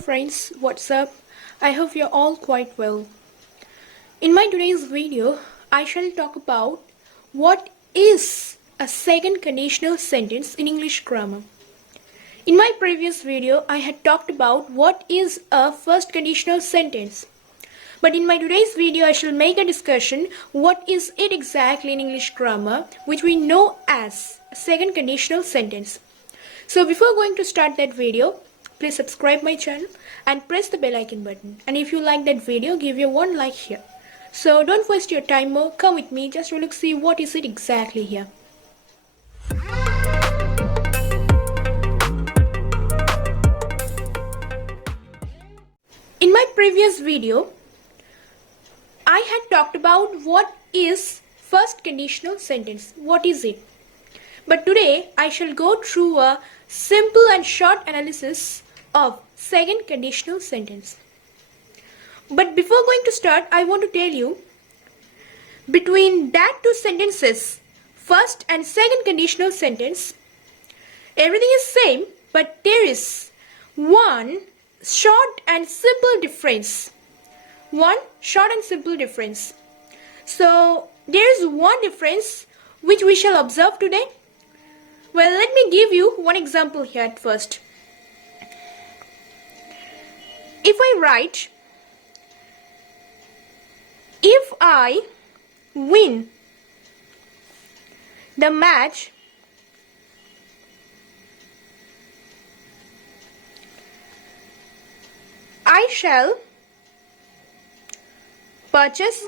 friends, what's up? I hope you're all quite well. In my today's video, I shall talk about what is a second conditional sentence in English grammar. In my previous video, I had talked about what is a first conditional sentence. But in my today's video, I shall make a discussion what is it exactly in English grammar, which we know as a second conditional sentence. So before going to start that video, please subscribe my channel and press the bell icon button. And if you like that video, give your one like here. So don't waste your time more. Come with me just to look see what is it exactly here. In my previous video, I had talked about what is first conditional sentence. What is it? But today I shall go through a simple and short analysis of second conditional sentence. But before going to start, I want to tell you, between that two sentences, first and second conditional sentence, everything is same, but there is one short and simple difference. One short and simple difference. So there is one difference which we shall observe today. Well, let me give you one example here at first. If I write, if I win the match, I shall purchase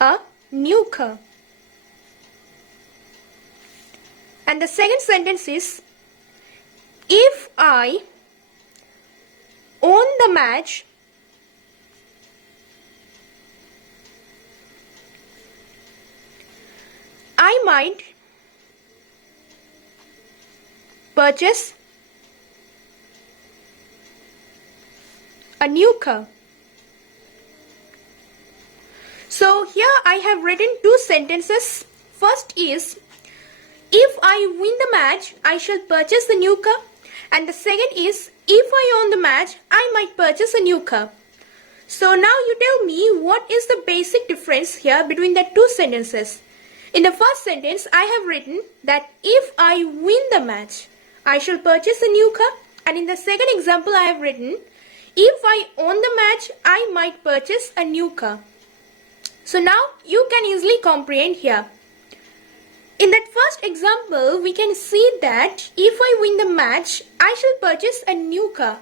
a new car. And the second sentence is, if I own the match, I might purchase a new car. So here I have written two sentences. First is, if I win the match, I shall purchase a new car. And the second is, if I own the match, I might purchase a new car. So now you tell me what is the basic difference here between the two sentences. In the first sentence, I have written that if I win the match, I shall purchase a new car. And in the second example, I have written, if I own the match, I might purchase a new car. So now you can easily comprehend here. In that first example, we can see that if I win the match, I shall purchase a new car.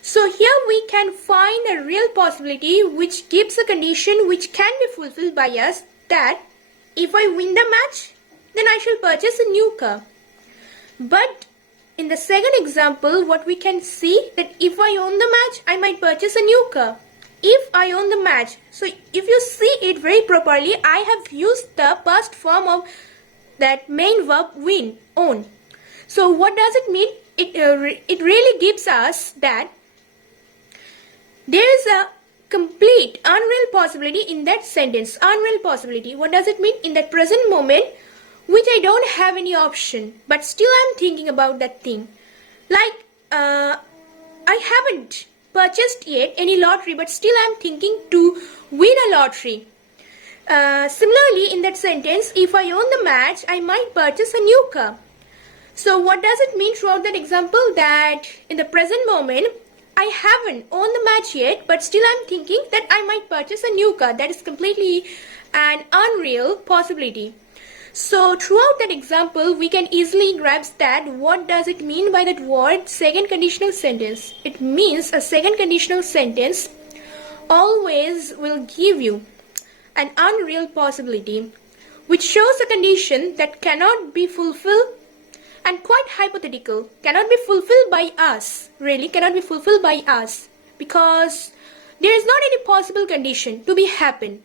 So here we can find a real possibility which gives a condition which can be fulfilled by us, that if I win the match, then I shall purchase a new car. But in the second example, what we can see, that if I own the match, I might purchase a new car. If I own the match. So if you see it very properly, I have used the past form of that main verb win, own. So what does it mean? It really gives us that there is a complete unreal possibility in that sentence. Unreal possibility. What does it mean? In that present moment, which I don't have any option, but still I'm thinking about that thing. Like, I haven't purchased yet any lottery, but still I'm thinking to win a lottery. Similarly, in that sentence, if I own the match, I might purchase a new car. So what does it mean throughout that example? That in the present moment, I haven't owned the match yet, but still I'm thinking that I might purchase a new car. That is completely an unreal possibility. So throughout that example, we can easily grasp that what does it mean by that word second conditional sentence. It means a second conditional sentence always will give you an unreal possibility which shows a condition that cannot be fulfilled and quite hypothetical, cannot be fulfilled by us, really cannot be fulfilled by us, because there is not any possible condition to be happen.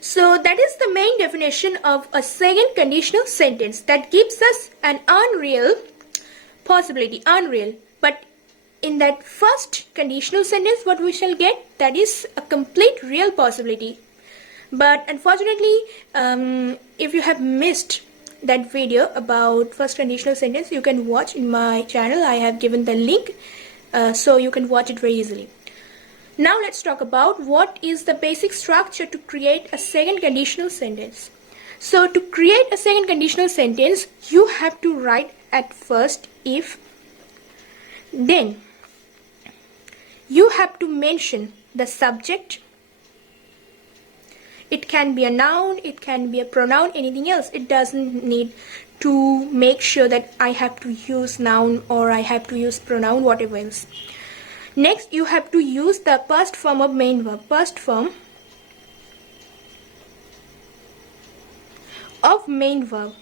So that is the main definition of a second conditional sentence, that gives us an unreal possibility, unreal. But in that first conditional sentence, what we shall get, that is a complete real possibility. But unfortunately, if you have missed that video about first conditional sentence, you can watch in my channel. I have given the link so you can watch it very easily. Now let's talk about what is the basic structure to create a second conditional sentence. So to create a second conditional sentence, you have to write at first if, then you have to mention the subject. It can be a noun, it can be a pronoun, anything else. It doesn't need to make sure that I have to use noun or I have to use pronoun, whatever else. Next, you have to use the past form of main verb. Past form of main verb.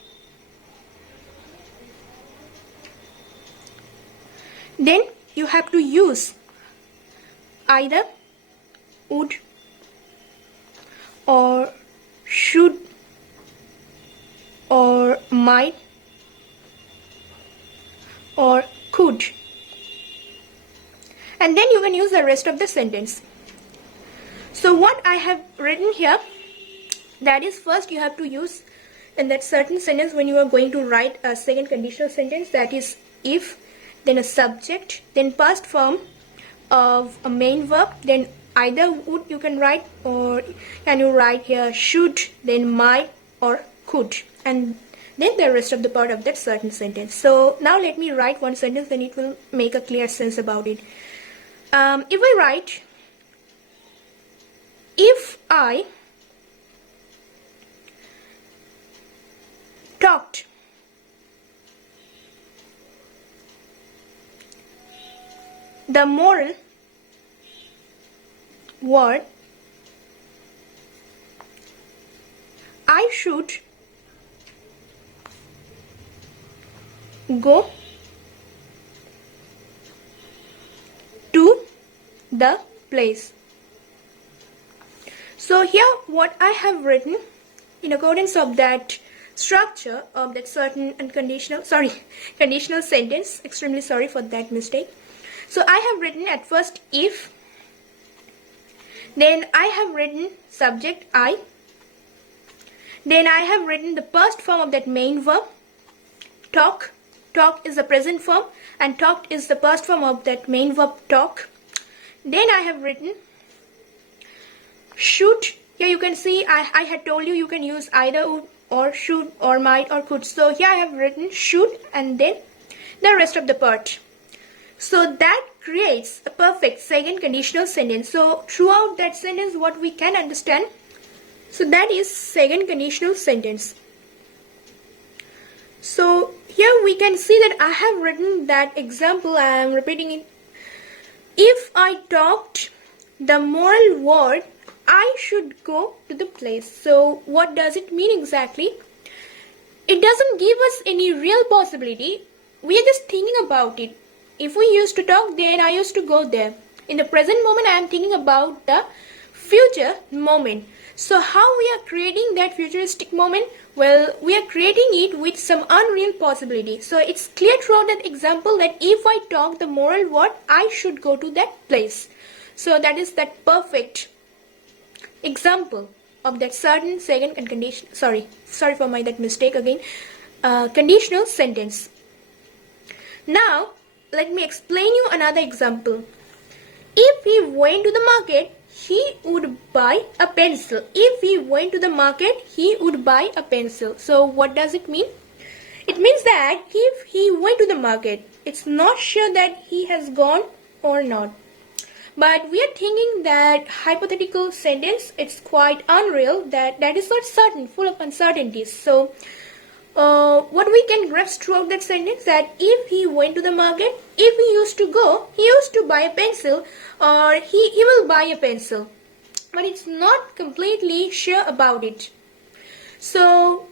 Then you have to use either would or should or might or could, and then you can use the rest of the sentence. So what I have written here, that is, first you have to use in that certain sentence when you are going to write a second conditional sentence, that is if, then a subject, then past form of a main verb, then either would you can write, or can you write here should, then might or could, and then the rest of the part of that certain sentence. So now let me write one sentence, then it will make a clear sense about it. If I write, if I talked the moral word, I should go to the place. So here what I have written in accordance of that structure of that certain conditional sentence, extremely sorry for that mistake. So I have written at first if, then I have written subject I, then I have written the past form of that main verb, talk. Talk is the present form and talked is the past form of that main verb talk. Then I have written should. Here you can see I had told you can use either would or should or might or could. So here I have written should and then the rest of the part. So that creates a perfect second conditional sentence. So throughout that sentence what we can understand, so that is second conditional sentence. So here we can see that I have written that example, I am repeating it. If I talked the moral word, I should go to the place. So what does it mean exactly? It doesn't give us any real possibility. We are just thinking about it. If we used to talk, then I used to go there. In the present moment, I am thinking about the future moment. So how we are creating that futuristic moment? Well, we are creating it with some unreal possibility. So it's clear throughout that example that if I talk the moral word, I should go to that place. So that is that perfect example of that certain second and condition. Sorry for that mistake again. Conditional sentence. Now let me explain you another example. If he went to the market, he would buy a pencil. If he went to the market, he would buy a pencil. So what does it mean? It means that if he went to the market, it's not sure that he has gone or not. But we are thinking that hypothetical sentence, it's quite unreal, that is not certain, full of uncertainties. So what we can grasp throughout that sentence, that if he went to the market, if he used to go, he used to buy a pencil, or he will buy a pencil. But it's not completely sure about it. So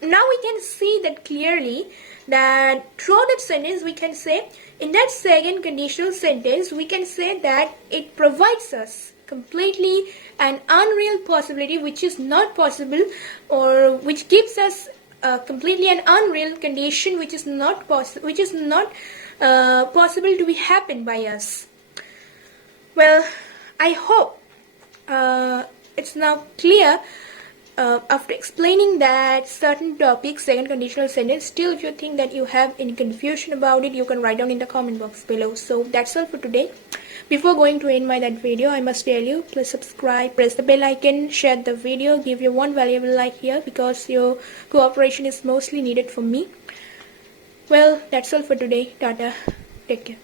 now we can see that clearly, that throughout that sentence we can say, in that second conditional sentence, we can say that it provides us completely an unreal possibility which is not possible, or which gives us completely an unreal condition which is not possible to be happen by us. Well, I hope it's now clear after explaining that certain topics, second conditional sentence, still if you think that you have any confusion about it, you can write down in the comment box below. So that's all for today. Before going to end that video, I must tell you, please subscribe, press the bell icon, share the video, give your one valuable like here because your cooperation is mostly needed for me. Well, that's all for today. Tata. Take care.